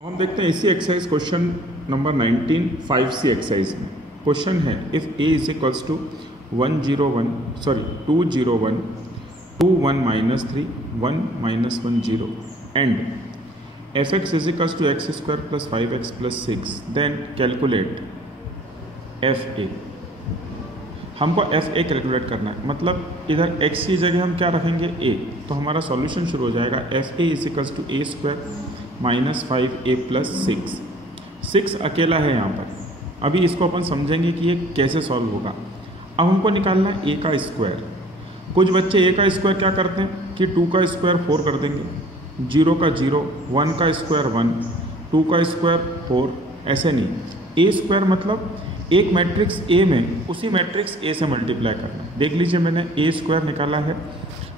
हम देखते हैं इसी exercise question number 19 5C exercise में क्वेश्चन है if a is equals to 201 2 1 minus 3 1 minus 1 0 and fx is equals to x square plus 5x plus 6 then calculate fa। हमको fa calculate करना है, मतलब इधर x की जगह हम क्या रखेंगे a, तो हमारा सॉल्यूशन शुरू हो जाएगा fa is equals to a square minus 5a plus 6 अकेला है यहाँ पर। अभी इसको अपन समझेंगे कि ये कैसे सॉल्व होगा। अब हमको निकालना है a का स्क्वायर। कुछ बच्चे a का स्क्वायर क्या करते हैं कि 2 का स्क्वायर 4 कर देंगे, 0 का 0, 1 का स्क्वायर 1, 2 का स्क्वायर 4, ऐसे नहीं। a स्क्वायर मतलब एक मैट्रिक्स a में उसी मैट्रिक्स a से मल्टीप्लाई करना। देख लीजिए मैंने a स्क्वायर निकाला है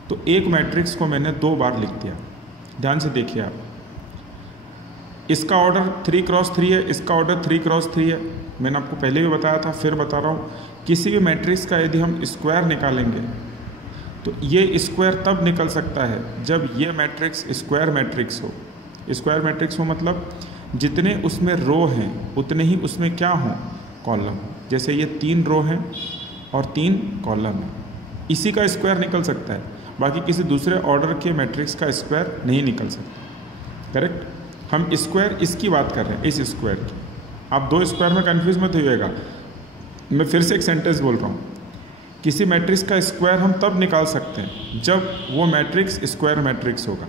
तो एक मैट्रिक्स को मैंने 2 बार लिख दिया। ध्यान से देखिए आप, इसका ऑर्डर 3×3 है, इसका ऑर्डर 3×3 है। मैंने आपको पहले भी बताया था, फिर बता रहा हूँ, किसी भी मैट्रिक्स का यदि हम स्क्वायर निकालेंगे तो ये स्क्वायर तब निकल सकता है जब ये मैट्रिक्स स्क्वायर मैट्रिक्स हो। स्क्वायर मैट्रिक्स हो मतलब जितने उसमें रो हैं उतने ही उसमें क्या हों, कॉलम। जैसे ये 3 रो हैं और 3 कॉलम हैं, इसी का स्क्वायर निकल सकता है, बाकी किसी दूसरे ऑर्डर के मैट्रिक्स का स्क्वायर नहीं निकल सकता। करेक्ट। हम स्क्वायर इसकी बात कर रहे हैं, इस स्क्वायर की। आप 2 स्क्वायर में कंफ्यूज मत होइएगा। मैं फिर से एक सेंटेंस बोल रहा हूँ, किसी मैट्रिक्स का स्क्वायर हम तब निकाल सकते हैं जब वो मैट्रिक्स स्क्वायर मैट्रिक्स होगा।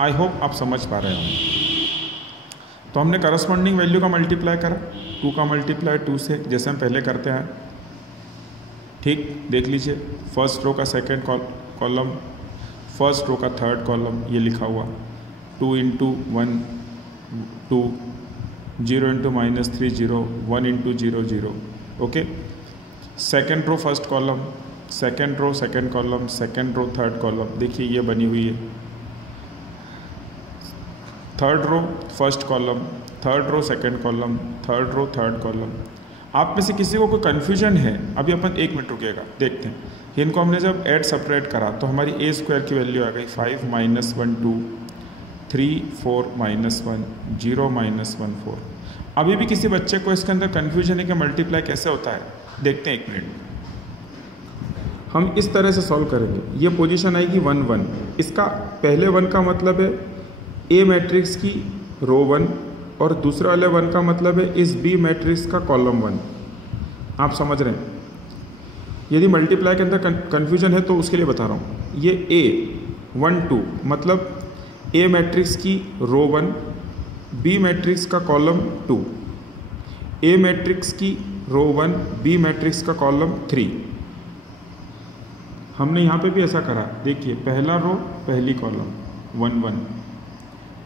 आई होप आप समझ पा रहे होंगे। तो हमने करस्पॉन्डिंग वैल्यू का मल्टीप्लाई करा, 2 का मल्टीप्लाई 2 से, जैसे हम पहले करते हैं। ठीक, देख लीजिए, फर्स्ट रो का सेकेंड कॉलम, फर्स्ट रो का थर्ड कॉलम, ये लिखा हुआ 2 × 1 2, 0 × -3 0, 1 × 0 0। Okay. Second row first column, second row second column, second row third column, देखिए ये बनी हुई है। Third row first column, third row second column, third row third column. आप में से किसी को कोई कन्फ्यूजन है, अभी अपन 1 मिनट रुकेगा, देखते हैं। इनको हमने जब ऐड सेपरेट करा तो हमारी a स्क्वायर की वैल्यू आ गई 5 - 1 2, 3 4 - 1 0 - 1 4। अभी भी किसी बच्चे को इसके अंदर कन्फ्यूजन है कि मल्टीप्लाई कैसे होता है, देखते हैं 1 मिनट। हम इस तरह से सॉल्व करेंगे। ये पोजीशन आएगी 1 1। इसका पहले 1 का मतलब है ए मैट्रिक्स की रो 1 और दूसरे वाले 1 का मतलब है इस बी मैट्रिक्स का कॉलम 1। आप समझ रहे हैं। यदि मल्टीप्लाई के अंदर कन्फ्यूजन है तो उसके लिए बता रहा हूँ। ये ए 1 2 मतलब ए मैट्रिक्स की रो 1, बी मैट्रिक्स का कॉलम 2, ए मैट्रिक्स की रो 1, बी मैट्रिक्स का कॉलम 3। हमने यहाँ पे भी ऐसा करा, देखिए, पहला रो पहली कॉलम 1 1,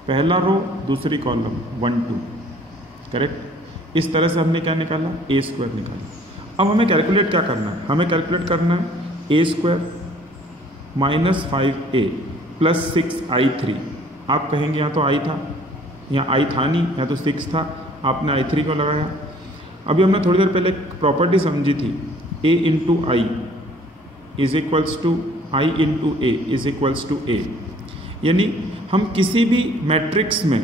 पहला रो दूसरी कॉलम 1 2। करेक्ट। इस तरह से हमने क्या निकाला, ए स्क्वायर निकाला। अब हमें कैलकुलेट क्या करना है, हमें कैलकुलेट करना है ए square minus 5a plus 6i3। आप कहेंगे यहाँ तो i था, यहाँ i था नहीं, यहाँ तो 6 था, आपने i3 को लगाया। अभी हमने थोड़ी देर पहले एक प्रॉपर्टी समझी थी, a × i is equals to i × a is equals to a। यानी हम किसी भी मैट्रिक्स में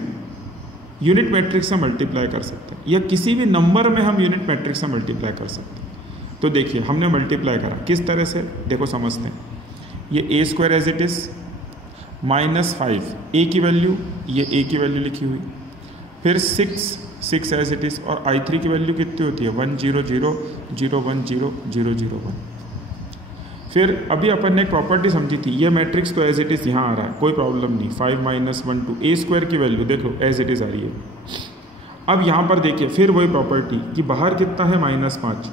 यूनिट मैट्रिक्स से मल्टीप्लाई कर सकते हैं, या किसी भी नंबर में हम यूनिट मैट्रिक्स से मल्टीप्लाई कर सकते हैं। तो देखिए हमने मल्टीप्लाई करा किस तरह से, देखो समझते हैं। ये a square as it is -5, a की वैल्यू, ये a की वैल्यू लिखी हुई, फिर 6 एज इट इज़, और i3 की वैल्यू कितनी होती है 1 0 0 0 1 0 0 0 1। फिर अभी अपन ने एक प्रॉपर्टी समझी थी, ये मैट्रिक्स तो एज इट इज़ यहाँ आ रहा है, कोई प्रॉब्लम नहीं। 5 - 1 2, a स्क्वायर की वैल्यू देख लो एज इट इज़ आ रही है। अब यहाँ पर देखिए फिर वही प्रॉपर्टी कि बाहर कितना है -5।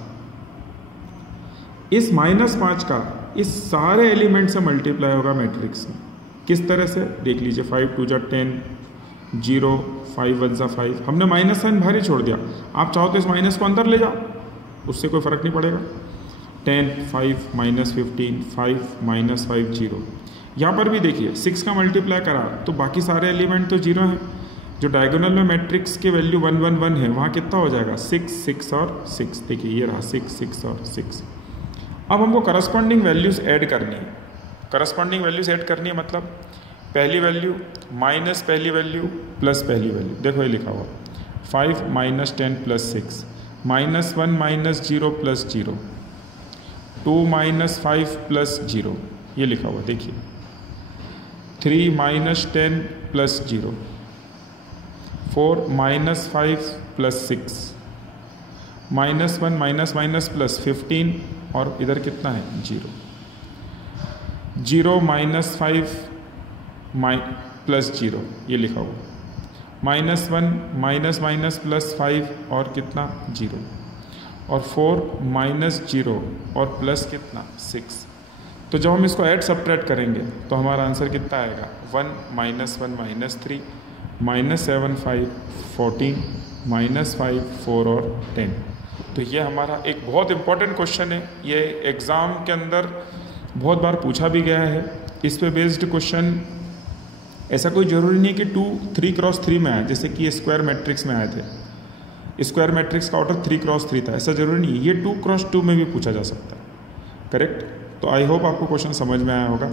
इस -5 का इस सारे एलिमेंट से मल्टीप्लाई होगा मैट्रिक्स में। किस तरह से, देख लीजिए, 5 2 10 0, 5 1 5। हमने माइनस साइन बाहर ही छोड़ दिया, आप चाहो तो इस माइनस को अंदर ले जाओ, उससे कोई फ़र्क नहीं पड़ेगा। 10 5 -15 5 -5 0। यहाँ पर भी देखिए 6 का मल्टीप्लाई करा तो बाकी सारे एलिमेंट तो 0 हैं। जो डायगोनल में मैट्रिक्स के वैल्यू 1 1 1 है, वहाँ कितना हो जाएगा 6 6 और 6। देखिए ये रहा 6 6 और 6। अब हमको करस्पॉन्डिंग वैल्यूज़ ऐड करनी है। करस्पॉन्डिंग वैल्यूज़ ऐड करनी है मतलब पहली वैल्यू माइनस पहली वैल्यू प्लस पहली वैल्यू, देखो ये लिखा हुआ 5 minus 10 plus 6, -1 minus 0 plus 0, 2 minus 5 plus 0, ये लिखा हुआ देखिए 3 minus 10 plus 0, 4 minus 5 plus 6, -1 minus minus plus 15 और इधर कितना है 0, 0 माइनस 5 प्लस 0, ये लिखा हुआ -1 माइनस माइनस प्लस 5 और कितना 0, और 4 माइनस 0 और प्लस कितना 6। तो जब हम इसको ऐड सब्ट्रैक्ट करेंगे तो हमारा आंसर कितना आएगा 1 माइनस 1 माइनस 3 -7 5 14 -5 4 और 10। तो ये हमारा एक बहुत इंपॉर्टेंट क्वेश्चन है, ये एग्ज़ाम के अंदर बहुत बार पूछा भी गया है। इस पे बेस्ड क्वेश्चन ऐसा कोई ज़रूरी नहीं कि 3x3 में आए, जैसे कि ये स्क्वायर मैट्रिक्स में आए थे, स्क्वायर मैट्रिक्स का ऑर्डर 3x3 था, ऐसा ज़रूरी नहीं है, ये 2x2 में भी पूछा जा सकता है। करेक्ट। तो आई होप आपको क्वेश्चन समझ में आया होगा।